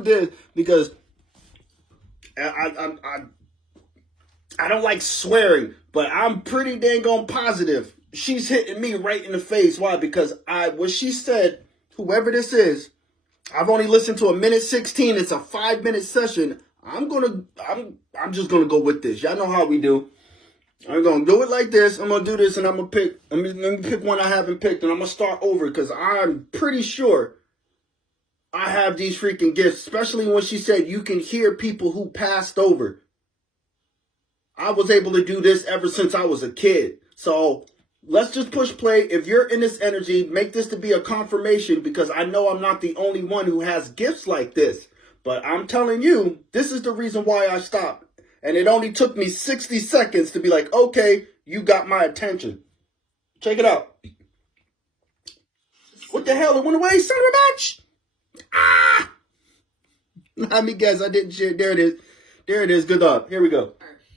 this because I don't like swearing, but I'm pretty dang on positive she's hitting me right in the face. Why? Because what she said, whoever this is, I've only listened to 1:16. It's a 5-minute session. I'm just gonna go with this. Y'all know how we do. I'm gonna do it like this. I'm gonna do this, and I'm gonna pick. Let me pick one I haven't picked, and I'm gonna start over because I'm pretty sure I have these freaking gifts. Especially when she said you can hear people who passed over. I was able to do this ever since I was a kid. So let's just push play. If you're in this energy, make this to be a confirmation because I know I'm not the only one who has gifts like this. But I'm telling you, this is the reason why I stopped. And it only took me 60 seconds to be like, okay, you got my attention. Check it out. What the hell? It went away, son of a bitch! Ah! Let me guess, I didn't share. There it is. There it is. Good luck. Here we go.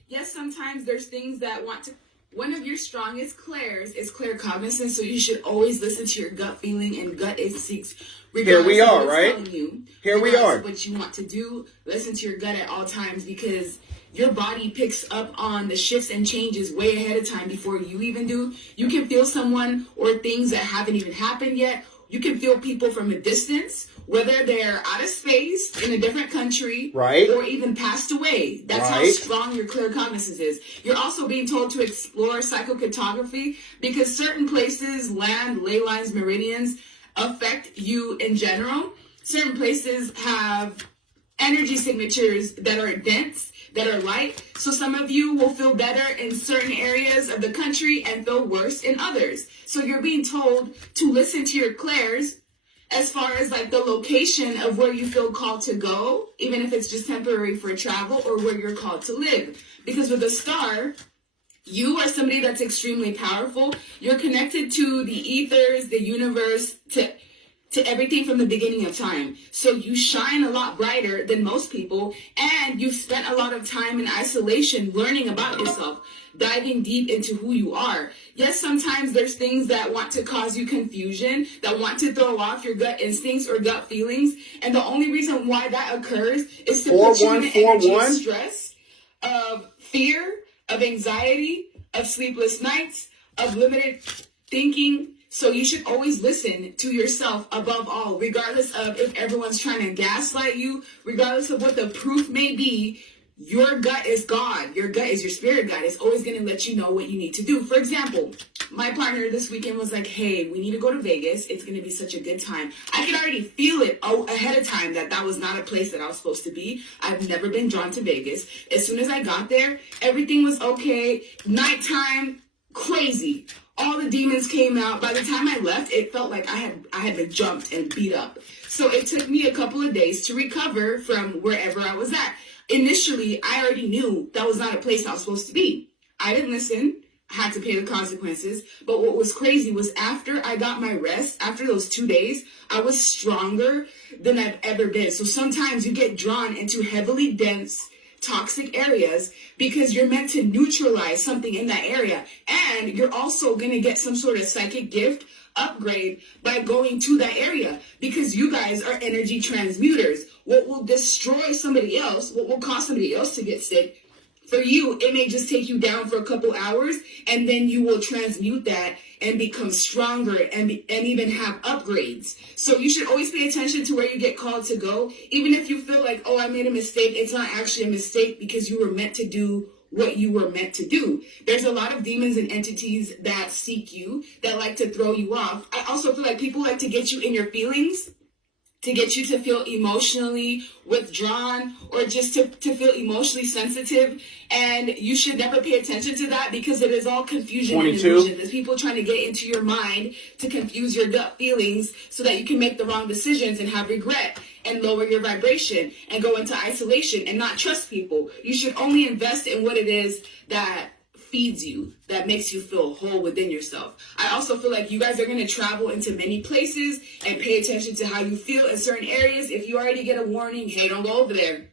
Yes, sometimes there's things that want to... One of your strongest clairs is claircognizance, so you should always listen to your gut feeling and gut instincts. Here we are, right? Here we are. What you want to do, listen to your gut at all times because your body picks up on the shifts and changes way ahead of time before you even do. You can feel someone or things that haven't even happened yet. You can feel people from a distance, whether they're out of space, in a different country, right, or even passed away. That's right. How strong your claircognizance is. You're also being told to explore psychocartography because certain places, land, ley lines, meridians affect you in general. Certain places have energy signatures that are dense, that are light. So some of you will feel better in certain areas of the country and feel worse in others. So you're being told to listen to your clairs as far as like the location of where you feel called to go, even if it's just temporary for travel or where you're called to live. Because with a star, you are somebody that's extremely powerful. You're connected to the ethers, the universe, to everything from the beginning of time. So you shine a lot brighter than most people, and you've spent a lot of time in isolation learning about yourself, diving deep into who you are. Yes, sometimes there's things that want to cause you confusion, that want to throw off your gut instincts or gut feelings, and the only reason why that occurs is to put you in an energy of stress, of fear, of anxiety, of sleepless nights, of limited thinking. So you should always listen to yourself above all, regardless of if everyone's trying to gaslight you, regardless of what the proof may be. Your gut is God. Your gut is your spirit guide. It's always going to let you know what you need to do. For example, my partner this weekend was like, hey, we need to go to Vegas. It's going to be such a good time. I could already feel it ahead of time that was not a place that I was supposed to be. I've never been drawn to Vegas. As soon as I got there, everything was okay. Nighttime, crazy. All the demons came out. By the time I left, it felt like I had been jumped and beat up. So it took me a couple of days to recover from wherever I was at. Initially, I already knew that was not a place I was supposed to be. I didn't listen. I had to pay the consequences. But what was crazy was after I got my rest, after those 2 days, I was stronger than I've ever been. So sometimes you get drawn into heavily dense, toxic areas because you're meant to neutralize something in that area, and you're also going to get some sort of psychic gift upgrade by going to that area because you guys are energy transmuters. What will destroy somebody else, what will cause somebody else to get sick, for you, it may just take you down for a couple hours, and then you will transmute that and become stronger and even have upgrades. So you should always pay attention to where you get called to go. Even if you feel like, oh, I made a mistake, it's not actually a mistake because you were meant to do what you were meant to do. There's a lot of demons and entities that seek you, that like to throw you off. I also feel like people like to get you in your feelings, to get you to feel emotionally withdrawn or just to feel emotionally sensitive. And you should never pay attention to that because it is all confusion 22. And illusion. There's people trying to get into your mind to confuse your gut feelings so that you can make the wrong decisions and have regret and lower your vibration and go into isolation and not trust people. You should only invest in what it is that feeds you, that makes you feel whole within yourself. I also feel like you guys are going to travel into many places and pay attention to how you feel in certain areas. If you already get a warning, hey, don't go over there,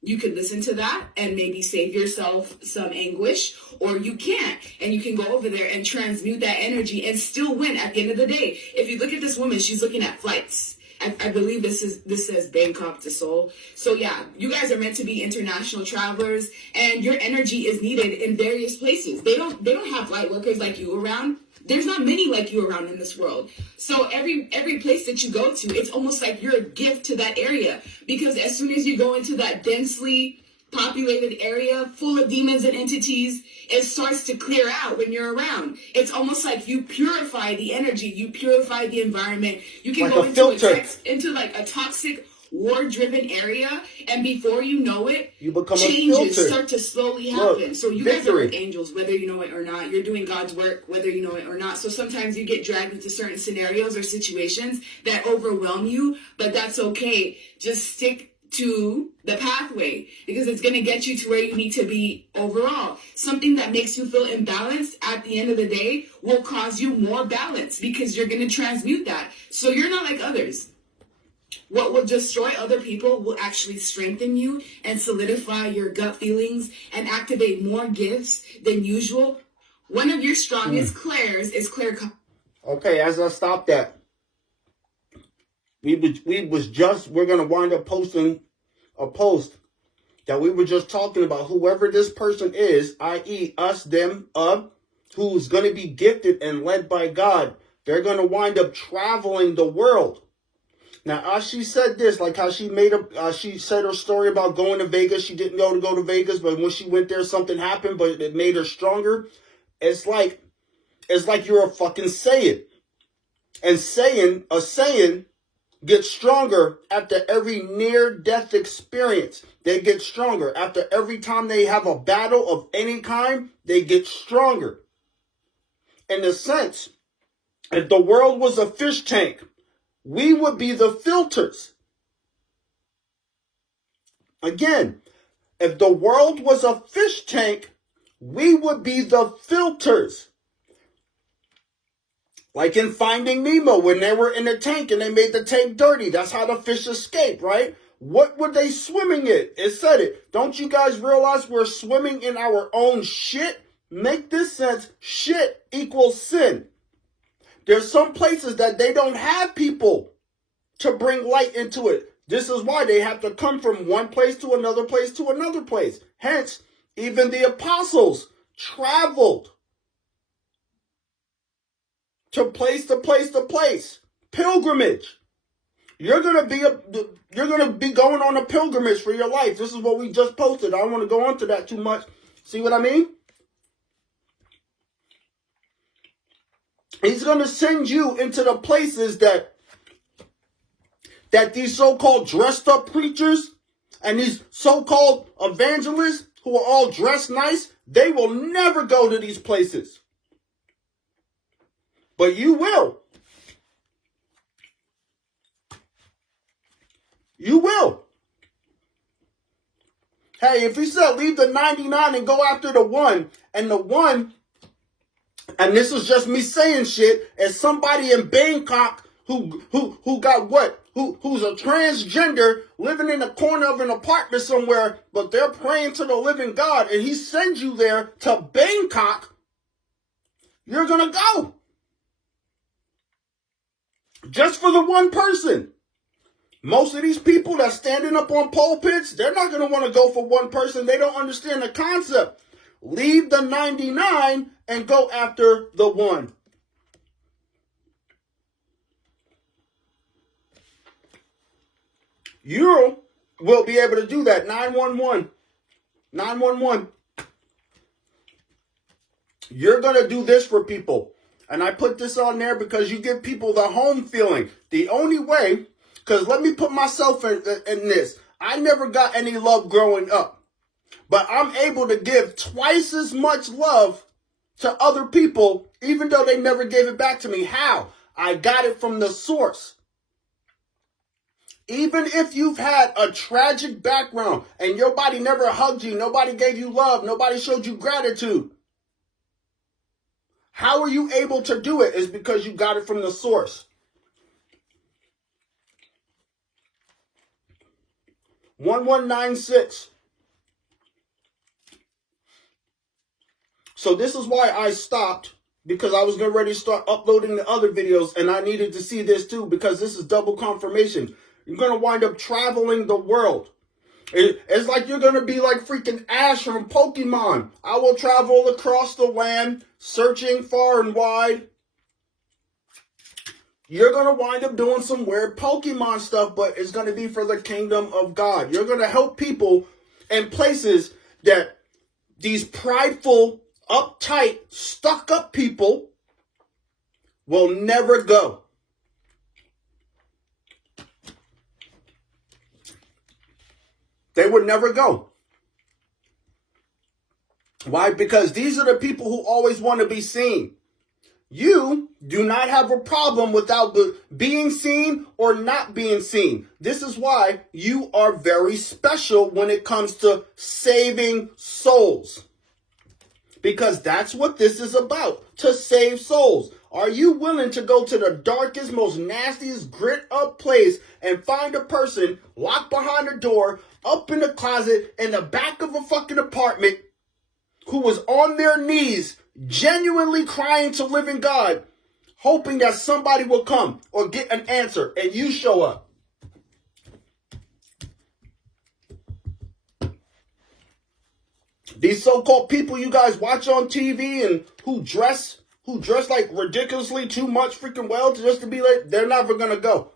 you could listen to that and maybe save yourself some anguish, or you can't, and you can go over there and transmute that energy and still win at the end of the day. If you look at this woman, she's looking at flights. I believe this says Bangkok to Seoul. So yeah, you guys are meant to be international travelers, and your energy is needed in various places. They don't have light workers like you around. There's not many like you around in this world. So every place that you go to, it's almost like you're a gift to that area, because as soon as you go into that densely populated area full of demons and entities, it starts to clear out when you're around. It's almost like you purify the energy, you purify the environment. You can Like go a filter. into like a toxic, war-driven area, and before you know it, You become a changes filter. start to slowly happen. Look, So you guys are victory. like angels, whether you know it or not. You're doing God's work, whether you know it or not. So sometimes you get dragged into certain scenarios or situations that overwhelm you, but that's okay. Just stick to the pathway, because it's going to get you to where you need to be overall. Something that makes you feel imbalanced at the end of the day will cause you more balance, because you're going to transmute that. So you're not like others. What will destroy other people will actually strengthen you and solidify your gut feelings and activate more gifts than usual. One of your strongest clairs is clair. Okay, as I stopped that, we're gonna wind up posting a post that we were just talking about. Whoever this person is, i.e. us, them, who's gonna be gifted and led by God, they're gonna wind up traveling the world. Now, as she said this, like how she she said her story about going to Vegas. She didn't go to Vegas, but when she went there, something happened, but it made her stronger. It's like you're a fucking Saiyan. And a Saiyan gets stronger after every near-death experience. They get stronger. After every time they have a battle of any kind, they get stronger. In a sense, if the world was a fish tank, we would be the filters. Again, if the world was a fish tank, we would be the filters. Like in Finding Nemo, when they were in the tank and they made the tank dirty. That's how the fish escaped, right? What were they swimming in? It said it. Don't you guys realize we're swimming in our own shit? Make this sense. Shit equals sin. There's some places that they don't have people to bring light into it. This is why they have to come from one place to another place to another place. Hence, even the apostles traveled to place to place to place. Pilgrimage. You're gonna be going on a pilgrimage for your life. This is what we just posted. I don't want to go into that too much. See what I mean? He's gonna send you into the places that these so-called dressed up preachers and these so-called evangelists who are all dressed nice, they will never go to these places. But you will. You will. Hey, if he said leave the 99 and go after the one, and the one, and this is just me saying shit, as somebody in Bangkok who got what? Who's a transgender living in the corner of an apartment somewhere, but they're praying to the living God, and he sends you there to Bangkok, you're gonna go. Just for the one person. Most of these people that's standing up on pulpits, they're not gonna want to go for one person. They don't understand the concept. Leave the 99 and go after the one. You will be able to do that. 911. 911. You're going to do this for people. And I put this on there because you give people the home feeling. The only way, because let me put myself in this. I never got any love growing up. But I'm able to give twice as much love to other people, even though they never gave it back to me. How? I got it from the source. Even if you've had a tragic background and your body never hugged you, nobody gave you love, nobody showed you gratitude, how are you able to do it? Is because you got it from the source. 1196. So this is why I stopped because I was getting ready to start uploading the other videos, and I needed to see this too, because this is double confirmation. You're going to wind up traveling the world. It's like you're going to be like freaking Ash from Pokemon. I will travel across the land, searching far and wide. You're going to wind up doing some weird Pokemon stuff, but it's going to be for the kingdom of God. You're going to help people in places that these prideful, uptight, stuck-up people will never go. They would never go. Why? Because these are the people who always want to be seen. You do not have a problem without being seen or not being seen. This is why you are very special when it comes to saving souls. Because that's what this is about, to save souls. Are you willing to go to the darkest, most nastiest, grit up place and find a person locked behind a door, up in the closet, in the back of a fucking apartment, who was on their knees, genuinely crying to living God, hoping that somebody will come or get an answer, and you show up? These so-called people you guys watch on TV and who dress like ridiculously too much freaking well just to be like, they're never gonna go.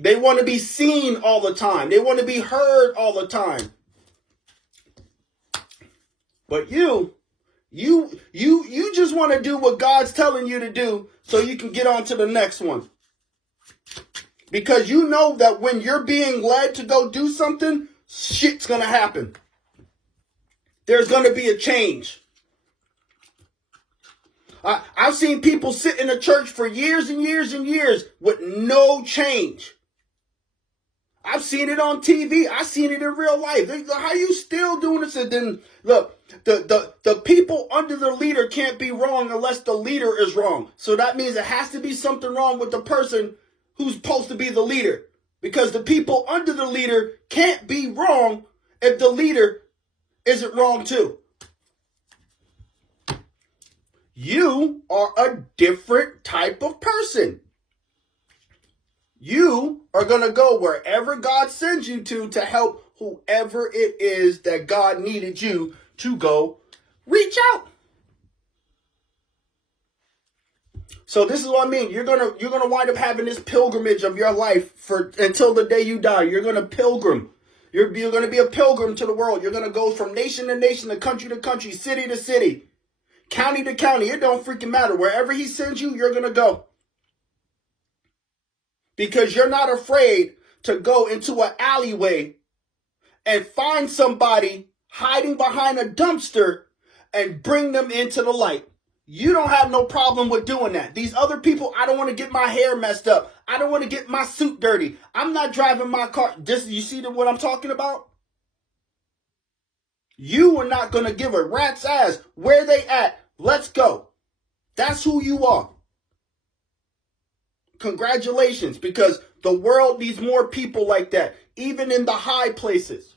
They want to be seen all the time. They want to be heard all the time. But you just want to do what God's telling you to do so you can get on to the next one. Because you know that when you're being led to go do something, shit's going to happen. There's going to be a change. I've seen people sit in a church for years and years and years with no change. I've seen it on TV. I've seen it in real life. How you still doing this? And then, look, the people under the leader can't be wrong unless the leader is wrong. So that means it has to be something wrong with the person who's supposed to be the leader. Because the people under the leader can't be wrong if the leader isn't wrong too. You are a different type of person. You are going to go wherever God sends you to help whoever it is that God needed you to go reach out. So this is what I mean. You're gonna wind up having this pilgrimage of your life until the day you die. You're gonna pilgrim. You're gonna be a pilgrim to the world. You're gonna go from nation to nation, to country, city to city, county to county. It don't freaking matter. Wherever he sends you, you're gonna go. Because you're not afraid to go into an alleyway and find somebody hiding behind a dumpster and bring them into the light. You don't have no problem with doing that. These other people, I don't want to get my hair messed up. I don't want to get my suit dirty. I'm not driving my car. You see what I'm talking about? You are not going to give a rat's ass where they at. Let's go. That's who you are. Congratulations, because the world needs more people like that, even in the high places.